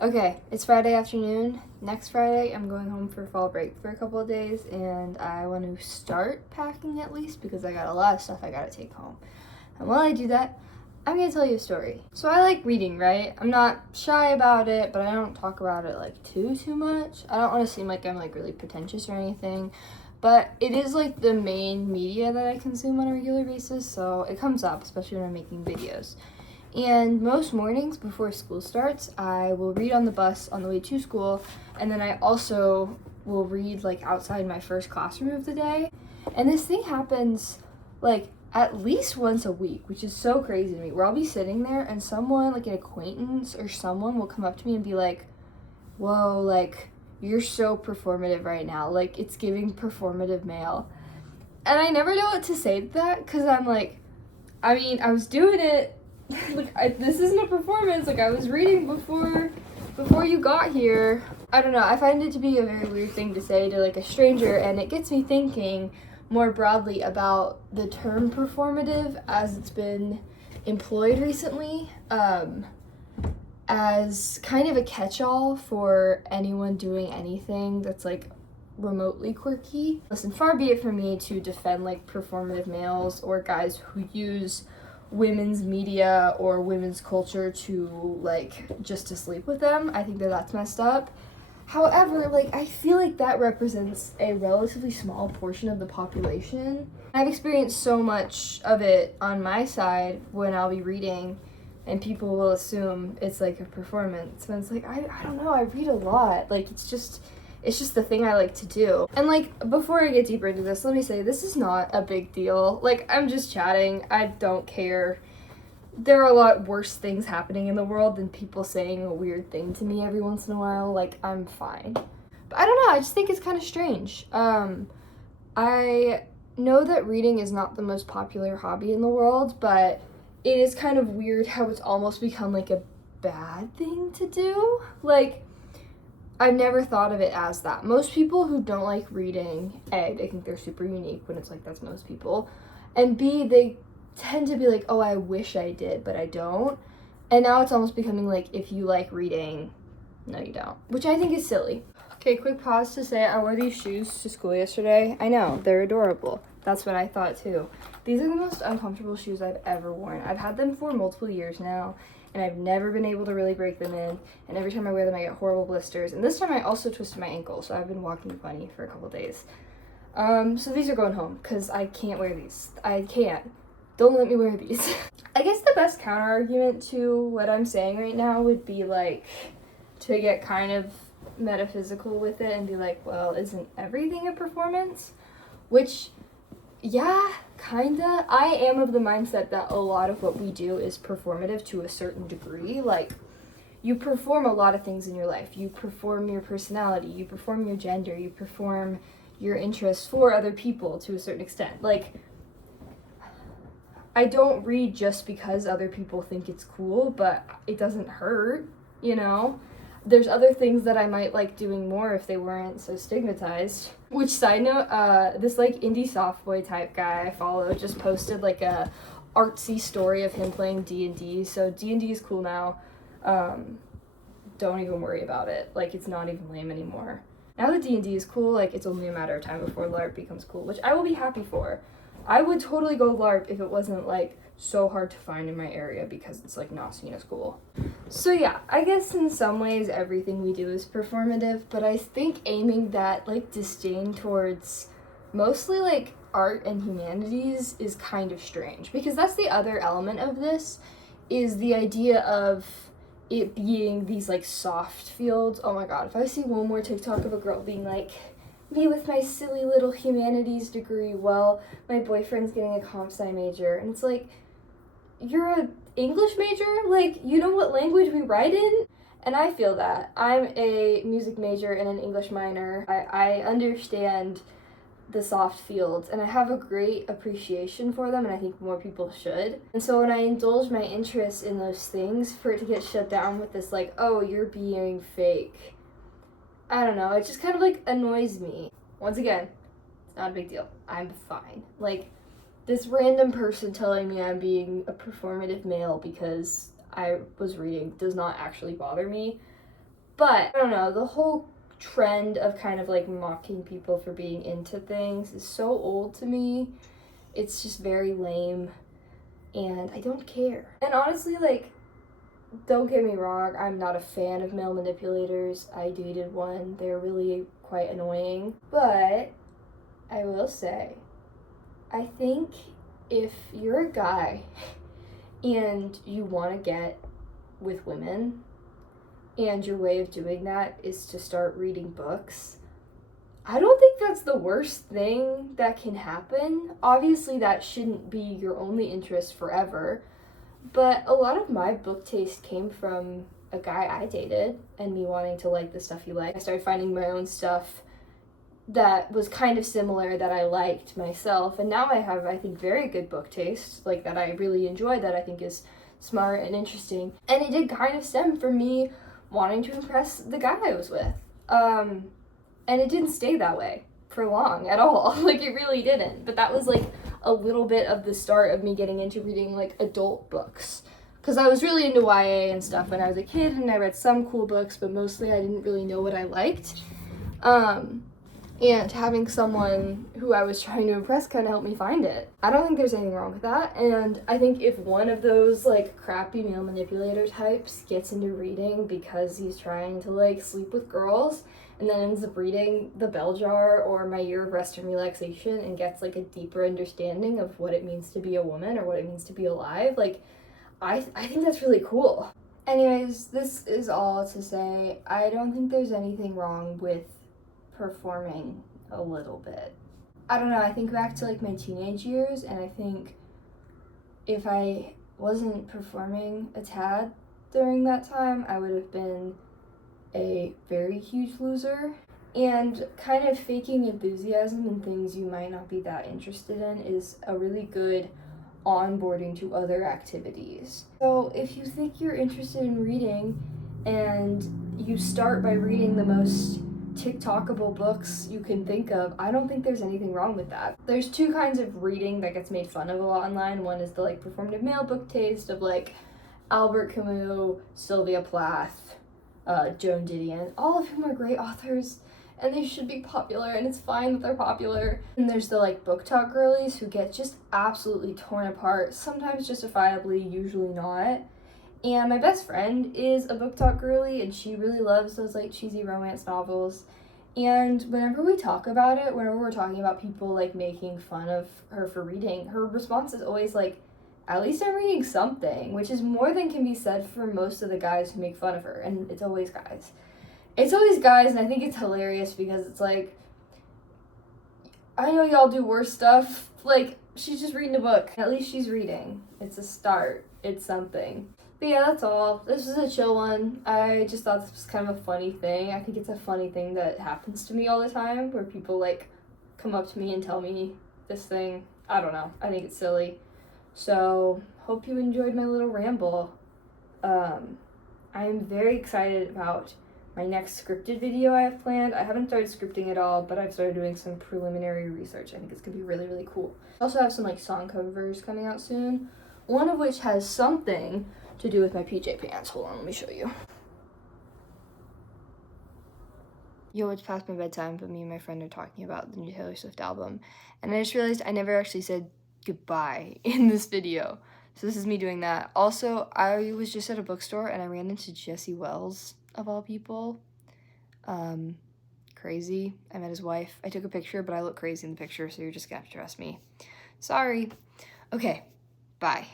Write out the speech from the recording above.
Okay, it's Friday afternoon. Next Friday, I'm going home for fall break for a couple of days, and I want to start packing at least because I got a lot of stuff I gotta take home. And while I do that, I'm gonna tell you a story. So I like reading, right? I'm not shy about it, but I don't talk about it like too much. I don't want to seem like I'm like really pretentious or anything, but it is like the main media that I consume on a regular basis, so it comes up, especially when I'm making videos. And most mornings before school starts, I will read on the bus on the way to school, and then I also will read like outside my first classroom of the day. And this thing happens like at least once a week, which is so crazy to me, where I'll be sitting there and someone, like an acquaintance or someone, will come up to me and be like, whoa, like, you're so performative right now. Like, it's giving performative male. And I never know what to say to that, because I'm like, I mean, I was doing it. Like, this isn't a performance. Like, I was reading before you got here. I don't know. I find it to be a very weird thing to say to, like, a stranger, and it gets me thinking more broadly about the term performative as it's been employed recently, as kind of a catch-all for anyone doing anything that's, like, remotely quirky. Listen, far be it from me to defend, like, performative males or guys who use women's media or women's culture to, like, just to sleep with them. I think that that's messed up. However, like, I feel like that represents a relatively small portion of the population. I've experienced so much of it on my side when I'll be reading, and people will assume it's like a performance. And it's like, I don't know, I read a lot. Like, it's just the thing I like to do. And, like, before I get deeper into this, let me say, this is not a big deal. Like, I'm just chatting. I don't care. There are a lot worse things happening in the world than people saying a weird thing to me every once in a while. Like, I'm fine. But I don't know, I just think it's kind of strange. I know that reading is not the most popular hobby in the world, but it is kind of weird how it's almost become, like, a bad thing to do. Like, I've never thought of it as that. Most people who don't like reading, A, they think they're super unique when it's like that's most people, and B, they tend to be like, oh, I wish I did, but I don't. And now it's almost becoming like, if you like reading, no you don't, which I think is silly. Okay, quick pause to say I wore these shoes to school yesterday. I know, they're adorable. That's what I thought too. These are the most uncomfortable shoes I've ever worn. I've had them for multiple years now, and I've never been able to really break them in, and every time I wear them I get horrible blisters, and this time I also twisted my ankle, so I've been walking funny for a couple days. So these are going home, because I can't wear these. I can't. Don't let me wear these. I guess the best counter argument to what I'm saying right now would be, like, to get kind of metaphysical with it and be like, well, isn't everything a performance? Which, yeah, kinda. I am of the mindset that a lot of what we do is performative to a certain degree. Like, you perform a lot of things in your life. You perform your personality, you perform your gender, you perform your interests for other people to a certain extent. Like, I don't read just because other people think it's cool, but it doesn't hurt, you know? There's other things that I might like doing more if they weren't so stigmatized. Which, side note, this like indie soft boy type guy I follow just posted like a artsy story of him playing D&D. So D&D is cool now. Don't even worry about it. Like, it's not even lame anymore. Now that D&D is cool, like, it's only a matter of time before LARP becomes cool, which I will be happy for. I would totally go LARP if it wasn't, like, so hard to find in my area because it's, like, not seen as cool. So, yeah, I guess in some ways everything we do is performative, but I think aiming that, like, disdain towards mostly, like, art and humanities is kind of strange, because that's the other element of this, is the idea of it being these, like, soft fields. Oh my god, if I see one more TikTok of a girl being like, me with my silly little humanities degree, well, my boyfriend's getting a comp sci major, and it's like, you're an English major? Like, you know what language we write in? And I feel that. I'm a music major and an English minor. I understand the soft fields, and I have a great appreciation for them, and I think more people should. And so when I indulge my interest in those things, for it to get shut down with this, like, oh, you're being fake, I don't know, it just kind of, like, annoys me. Once again, it's not a big deal. I'm fine. Like, this random person telling me I'm being a performative male because I was reading does not actually bother me. But, I don't know, the whole trend of kind of like mocking people for being into things is so old to me. It's just very lame, and I don't care. And honestly, like, don't get me wrong, I'm not a fan of male manipulators. I dated one. They're really quite annoying. But I will say, I think if you're a guy and you want to get with women, and your way of doing that is to start reading books, I don't think that's the worst thing that can happen. Obviously, that shouldn't be your only interest forever, but a lot of my book taste came from a guy I dated and me wanting to like the stuff he liked. I started finding my own stuff that was kind of similar that I liked myself, and now I have, I think, very good book taste, like that I really enjoy, that I think is smart and interesting. And it did kind of stem from me wanting to impress the guy I was with. And it didn't stay that way for long at all. Like, it really didn't. But that was like a little bit of the start of me getting into reading like adult books. Because I was really into YA and stuff when I was a kid, and I read some cool books, but mostly I didn't really know what I liked. And having someone who I was trying to impress kind of helped me find it. I don't think there's anything wrong with that. And I think if one of those like crappy male manipulator types gets into reading because he's trying to like sleep with girls and then ends up reading The Bell Jar or My Year of Rest and Relaxation and gets like a deeper understanding of what it means to be a woman or what it means to be alive, like I think that's really cool. Anyways, this is all to say, I don't think there's anything wrong with performing a little bit. I don't know, I think back to like my teenage years, and I think if I wasn't performing a tad during that time, I would have been a very huge loser. And kind of faking enthusiasm in things you might not be that interested in is a really good onboarding to other activities. So if you think you're interested in reading and you start by reading the most TikTokable books you can think of, I don't think there's anything wrong with that. There's two kinds of reading that gets made fun of a lot online. One is the like performative male book taste of like Albert Camus, Sylvia Plath, Joan Didion, all of whom are great authors and they should be popular, and it's fine that they're popular. And there's the like book talk girlies who get just absolutely torn apart, sometimes justifiably, usually not. And my best friend is a book talk girly, and she really loves those like cheesy romance novels. And whenever we talk about it, whenever we're talking about people like making fun of her for reading, her response is always like, at least I'm reading something, which is more than can be said for most of the guys who make fun of her, and it's always guys. It's always guys, and I think it's hilarious because it's like, I know y'all do worse stuff. Like, she's just reading a book. At least she's reading. It's a start. It's something. But yeah, that's all. This was a chill one. I just thought this was kind of a funny thing. I think it's a funny thing that happens to me all the time, where people like come up to me and tell me this thing. I don't know. I think it's silly. So, hope you enjoyed my little ramble. I'm very excited about my next scripted video I have planned. I haven't started scripting at all, but I've started doing some preliminary research. I think it's gonna be really, really cool. I also have some like song covers coming out soon, one of which has something to do with my PJ pants. Hold on, let me show you. Yo, it's past my bedtime, but me and my friend are talking about the new Taylor Swift album, and I just realized I never actually said goodbye in this video. So this is me doing that. Also, I was just at a bookstore and I ran into Jesse Wells, of all people. Crazy. I met his wife. I took a picture, but I look crazy in the picture, so you're just gonna have to trust me. Sorry. Okay, bye.